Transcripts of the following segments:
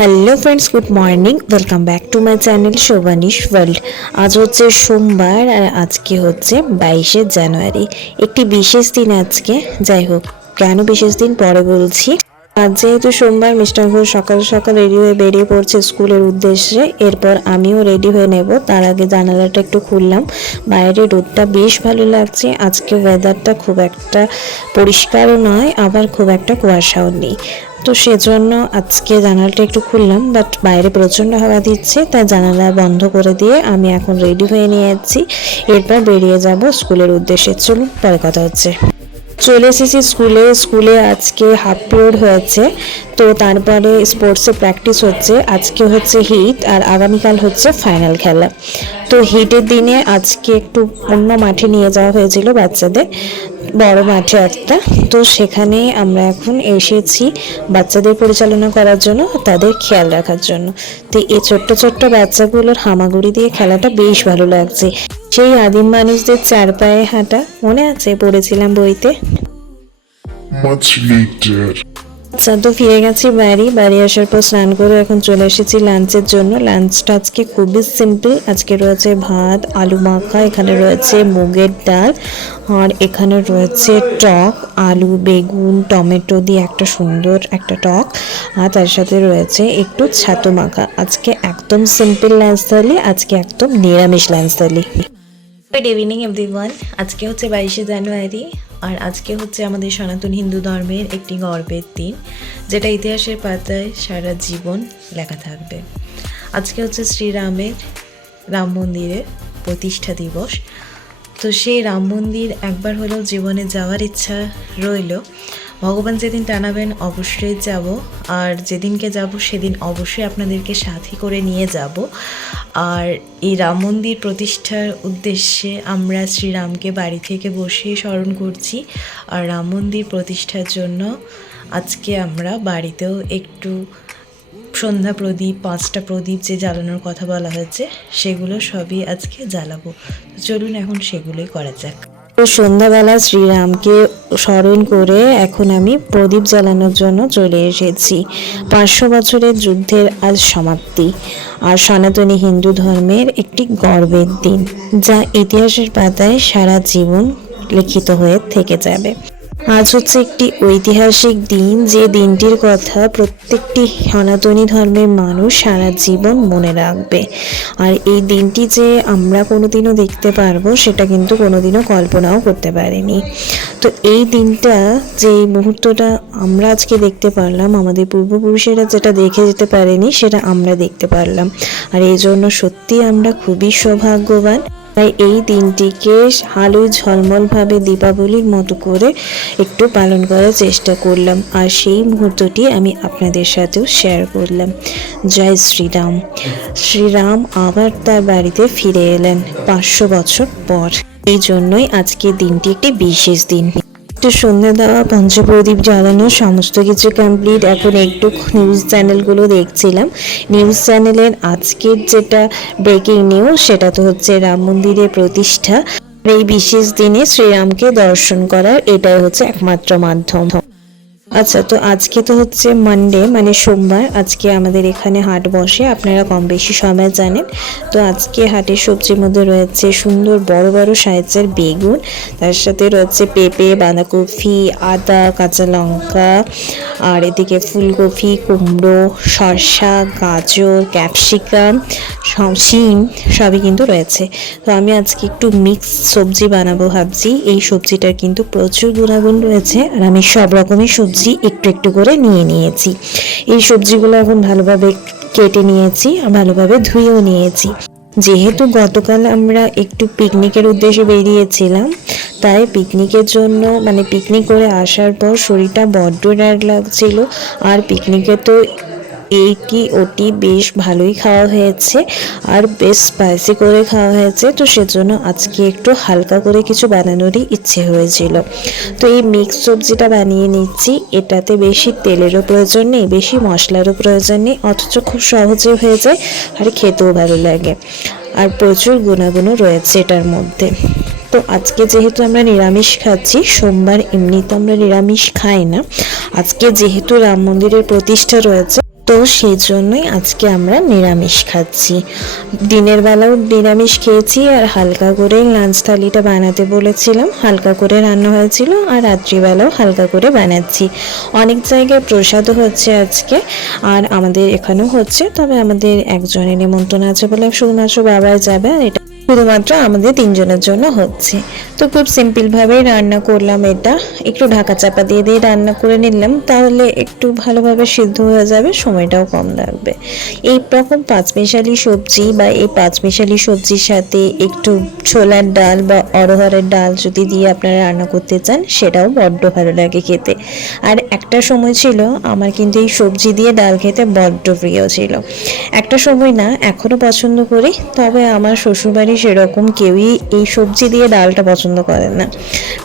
Hello friends good morning welcome back to my channel Shovanish world আজ হচ্ছে সোমবার আর আজকে হচ্ছে বাইশে জানুয়ারি। একটি বিশেষ দিন আজকে। যাই হোক, কেন বিশেষ দিন? পরে বলছি। আজ যেহেতু সোমবার মিস্টার ঘোষ সকাল সকাল রেডি হয়ে বেরিয়ে পড়ছে স্কুলের উদ্দেশ্যে, এরপর আমিও রেডি হয়ে নেব। তার আগে জানালাটা একটু খুললাম। বাইরে রোদটা বেশ ভালো লাগছে। আজকে ওয়েদারটা খুব একটা পরিষ্কারও নয়, আবার খুব একটা কুয়াশাও নেই। তো সেজন্য আজকে জানালাটা একটু খুললাম বাট বাইরে প্রচণ্ড হাওয়া দিচ্ছে, তাই জানালা বন্ধ করে দিয়ে আমি এখন রেডি হয়ে নিয়ে যাচ্ছি। এরপর বেরিয়ে যাব স্কুলের উদ্দেশ্যে। চলুন, পরে কথা হচ্ছে। চলে এসেছি স্কুলে। স্কুলে আজকে হাফ পিরিয়ড হয়েছে। তো তারপরে স্পোর্টসে প্র্যাকটিস হচ্ছে। আজকে হচ্ছে হিট আর আগামীকাল হচ্ছে ফাইনাল খেলা। তো হিটের দিনে আজকে একটু অন্য মাঠে নিয়ে যাওয়া হয়েছিল বাচ্চাদের। বড় মাঠে একটা। তো সেখানে আমরা এখন এসেছি বাচ্চাদের পরিচালনা করার জন্য তাদের খেয়াল রাখার জন্য। তো এই ছোট্ট ছোট্ট বাচ্চাগুলোর হামাগুড়ি দিয়ে খেলাটা বেশ ভালো লাগছে। সেই আদিম মানুষদের চার পায়ে হাঁটা মনে আছে পড়েছিলাম বইতে? আচ্ছা তো ফিরে গেছি বাড়ি। বাড়ি আসার পর স্নান করে এখন চলে এসেছি লাঞ্চের জন্য। লাঞ্চটা আজকে খুবই সিম্পল। আজকে রয়েছে ভাত আলু মাখা এখানে রয়েছে মুগের ডাল আর এখানে রয়েছে টক আলু বেগুন টমেটো দিয়ে একটা সুন্দর একটা টক আর তার সাথে রয়েছে একটু ছাতু মাখা। আজকে একদম সিম্পল লাঞ্চ থালি আজকে একদম নিরামিষ lunch thali. Good evening everyone আজকে হচ্ছে বাইশে জানুয়ারি, আর আজকে হচ্ছে আমাদের সনাতন হিন্দু ধর্মের একটি গর্বের দিন, যেটা ইতিহাসের পাতায় সারা জীবন লেখা থাকবে। আজকে হচ্ছে শ্রীরামের রাম মন্দিরের প্রতিষ্ঠা দিবস। তো সেই রাম মন্দির একবার হলেও জীবনে যাওয়ার ইচ্ছা রইল। ভগবান যেদিন টানাবেন, অবশ্যই যাব। আর যেদিনকে যাব, সেদিন অবশ্যই আপনাদেরকে সাথী করে নিয়ে যাব। আর এই রাম মন্দির প্রতিষ্ঠার উদ্দেশ্যে আমরা শ্রীরামকে বাড়ি থেকে বসে স্মরণ করছি। আর রাম মন্দির প্রতিষ্ঠার জন্য আজকে আমরা বাড়িতেও একটু সন্ধ্যা প্রদীপ, পাঁচটা প্রদীপ যে জ্বালানোর কথা বলা হয়েছে, সেগুলো সবই আজকে জ্বালাবো। চলুন এখন সেগুলোই করা যাক। সন্ধ্যাবেলা শ্রীরামকে স্মরণ করে এখন আমি প্রদীপ জ্বালানোর জন্য চলে এসেছি। পাঁচশো বছরের যুদ্ধের আজ সমাপ্তি। আর সনাতনী হিন্দু ধর্মের একটি গর্বের দিন, যা ইতিহাসের পাতায় সারা জীবন লিখিত হয়ে থেকে যাবে। আজ হচ্ছে একটি ঐতিহাসিক দিন, যে দিনটির কথা প্রত্যেকটি সনাতনী ধর্মের মানুষ সারা জীবন মনে রাখবে। আর এই দিনটি যে আমরা কোনোদিনও দেখতে পারব, সেটা কিন্তু কোনোদিনও কল্পনাও করতে পারিনি। তো এই দিনটা, যে মুহূর্তটা আমরা আজকে দেখতে পারলাম, আমাদের পূর্বপুরুষেরা যেটা দেখে যেতে পারেনি, সেটা আমরা দেখতে পারলাম। আর এই জন্য সত্যি আমরা খুবই সৌভাগ্যবান। তাই এই দিনটিকে আলো ঝলমলভাবে দীপাবলির মতো করে একটু পালন করার চেষ্টা করলাম। আর সেই মুহূর্তটি আমি আপনাদের সাথেও শেয়ার করলাম। জয় শ্রীরাম। শ্রীরাম আবার তার বাড়িতে ফিরে এলেন পাঁচশো বছর পর। এই জন্যই আজকে দিনটি একটি বিশেষ দিন। একটু সন্ধ্যা দেওয়া, পঞ্চপ্রদীপ জ্বালানো, সমস্ত কিছু কমপ্লিট এখন একটু নিউজ চ্যানেলগুলো দেখছিলাম। নিউজ চ্যানেলের আজকের যেটা ব্রেকিং নিউজ সেটা তো হচ্ছে রাম মন্দিরের প্রতিষ্ঠা। এই বিশেষ দিনে শ্রীরামকে দর্শন করার এটাই হচ্ছে একমাত্র মাধ্যম। আচ্ছা তো আজকে তো হচ্ছে মানডে মানে সোমবার। আজকে আমাদের এখানে হাট বসে, আপনারা কম বেশি সময় জানেন। তো আজকে হাটের সবজির মধ্যে রয়েছে সুন্দর বড় বড় সাইজের বেগুন। তার সাথে রয়েছে পেঁপে, বাঁধাকপি, আদা, কাঁচা লঙ্কা, আর এদিকে ফুলকপি, কুমড়ো, শসা, গাজর, ক্যাপসিকাম শিম সবই কিন্তু রয়েছে। তো আমি আজকে একটু মিক্স সবজি বানাবো ভাবছি। এই সবজিটার কিন্তু প্রচুর গুণাগুণ রয়েছে আর আমি সব রকমের সবজি একটু একটু করে নিয়ে নিয়েছি। এই সবজিগুলো এখন ভালোভাবে কেটে নিয়েছি আর ভালোভাবে ধুয়েও নিয়েছি। যেহেতু গতকাল আমরা একটু পিকনিকের উদ্দেশ্যে বেরিয়েছিলাম, তাই পিকনিকের জন্য মানে পিকনিক করে আসার পর শরীরটা বড্ড টায়ার্ড লাগছিল। আর পিকনিকে তো এইটি ওটি বেশ ভালোই খাওয়া হয়েছে আর বেশ স্পাইসি করে খাওয়া হয়েছে। তো সেজন্য আজকে একটু হালকা করে কিছু বানানোরই ইচ্ছে হয়েছিল। তো এই মিক্স সবজিটা বানিয়ে নিচ্ছি। এটাতে বেশি তেলেরও প্রয়োজন নেই, বেশি মশলারও প্রয়োজন নেই, অথচ খুব সহজে হয়ে যায় আর খেতেও ভালো লাগে। আর প্রচুর গুণাগুণও রয়েছে এটার মধ্যে। তো আজকে যেহেতু আমরা নিরামিষ খাচ্ছি, সোমবার এমনিতে আমরা নিরামিষ খাই না। আজকে যেহেতু রাম মন্দিরের প্রতিষ্ঠা রয়েছে তো সেই জন্যই আজকে আমরা নিরামিষ খাচ্ছি। দিনের বেলাও নিরামিষ খেয়েছি আর হালকা করে লাঞ্চ থালিটা বানাতে বলেছিলাম। হালকা করে রান্না হয়েছিল আর রাত্রিবেলাও হালকা করে বানাচ্ছি। অনেক জায়গায় প্রসাদও হচ্ছে আজকে আর আমাদের এখানেও হচ্ছে। তবে আমাদের একজনের নিমন্ত্রণ আছে বলে শুধুমাত্র বাবাই যাবে আর এটা শুধুমাত্র আমাদের তিনজনের জন্য হচ্ছে। তো খুব সিম্পলভাবেই রান্না করলাম এটা। একটু ঢাকা চাপা দিয়ে দিয়ে রান্না করে নিলাম। তাহলে একটু ভালোভাবে সিদ্ধ হয়ে যাবে, সময়টাও কম লাগবে। এই রকম পাঁচমিশালি সবজি বা এই পাঁচমিশালি সবজির সাথে একটু ছোলার ডাল বা অরহরের ডাল যদি দিয়ে আপনারা রান্না করতে চান, সেটাও বড্ড ভালো লাগে খেতে। আর একটা সময় ছিল, আমার কিন্তু এই সবজি দিয়ে ডাল খেতে বড্ড প্রিয় ছিল। একটা সময় না এখনও পছন্দ করি, তবে আমার শ্বশুরবাড়ি সেরকম কেউই এই সবজি দিয়ে ডালটা পছন্দ করে না,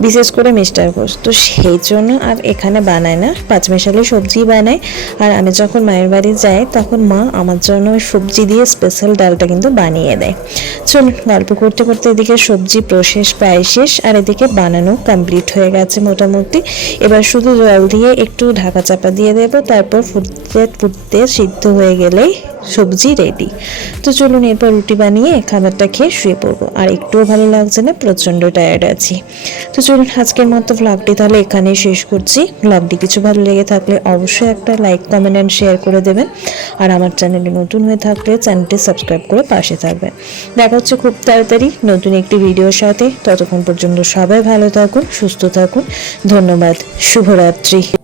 বিশেষ করে মিস্টার ঘোষ। তো সেই জন্য আর এখানে বানায় না, পাঁচমিশালি সবজি বানায়। আর আমি যখন মায়ের বাড়ি যাই, তখন মা আমার জন্য ওই সবজি দিয়ে স্পেশাল ডালটা কিন্তু বানিয়ে দেয়। চলুন, গল্প করতে করতে এদিকে সবজি প্রসেস প্রায় শেষ, আর এদিকে বানানো কমপ্লিট হয়ে গেছে মোটামুটি। এবার শুধু জল দিয়ে একটু ঢাকা চাপা দিয়ে দেবো, তারপর ফুটতে ফুটতে সিদ্ধ হয়ে গেলেই সবজি রেডি তো চলুন এরপর রুটি বানিয়ে খাবারটা খেয়ে শুয়ে পড়ব। আর একটুও ভালো লাগছে না, প্রচণ্ড টায়ার্ড আছি। তো চলুন আজকের মতো ভ্লগটি তাহলে এখানেই শেষ করছি। ভ্লগটি কিছু ভালো লেগে থাকলে অবশ্যই একটা লাইক কমেন্ট অ্যান্ড শেয়ার করে দেবেন। আর আমার চ্যানেলে নতুন হয়ে থাকলে চ্যানেলটি সাবস্ক্রাইব করে পাশে থাকবেন। দেখা হচ্ছে খুব তাড়াতাড়ি নতুন একটি ভিডিওর সাথে। ততক্ষণ পর্যন্ত সবাই ভালো থাকুন, সুস্থ থাকুন। ধন্যবাদ, শুভরাত্রি।